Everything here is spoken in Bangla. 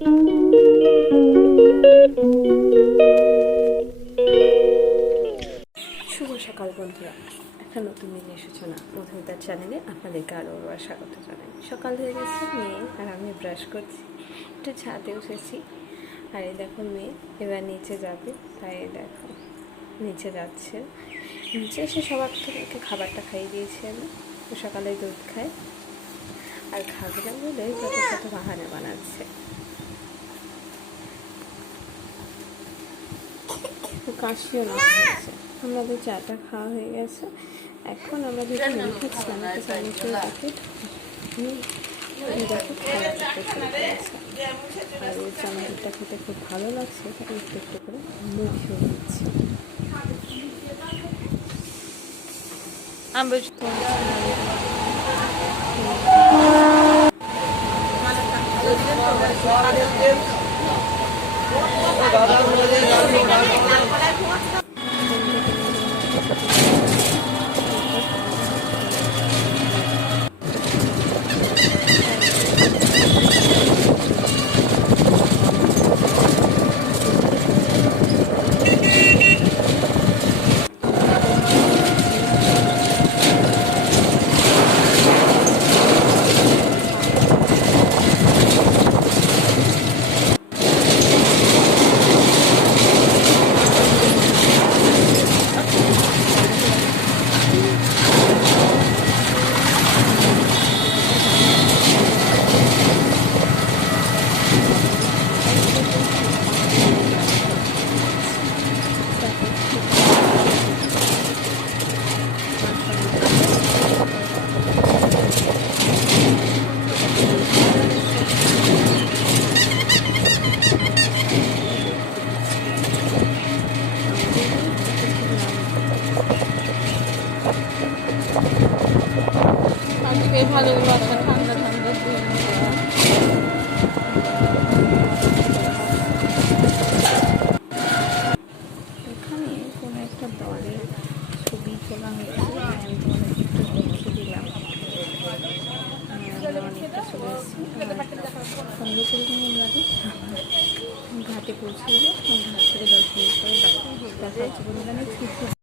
শুভ সকাল বন্ধুরা, একটা নতুন দিনে এসেছো না মধুমিতার চ্যানেলে আপনাদেরকে আরও স্বাগত জানাই। সকাল হয়ে গেছে, মেয়ে আর আমি ব্রাশ করছি, একটু ছাদে এসেছি। আর এই দেখো মেয়ে এবার নিচে যাবে, তাই দেখো নিচে যাচ্ছে। নিচে এসে সবার থেকে খাবারটা খাইয়ে দিয়েছি আমি। ও সকালে দুধ খায় আর খাবে না বলে কত বাহানা বানাচ্ছে। কাশিও না হয়েছে। আমাদের চাটা খাওয়া হয়ে গেছে। এখন আমরা যেটা মুড়ি খাচ্ছিলাম একটা চামচের প্যাকেট দেখো খাওয়া করতে শুরু করেছে। আর ওই চামচটা খেতে খুব ভালো লাগছে, তাকে একটু একটু করে মুখিয়ে দিচ্ছি। ভালোবাসা ঠান্ডা ঠান্ডা এখানে কোনো একটা দলের ছবি তোলা হয়েছে, আমি তোমাদের একটু দেখে দিলাম। অনেকটা চলে এসেছি, 15-20 মিনিট লাগে ঘাটে পৌঁছে যাবে। ঘাট থেকে 10 মিনিট পরে দেখা হচ্ছে বন্ধুরা।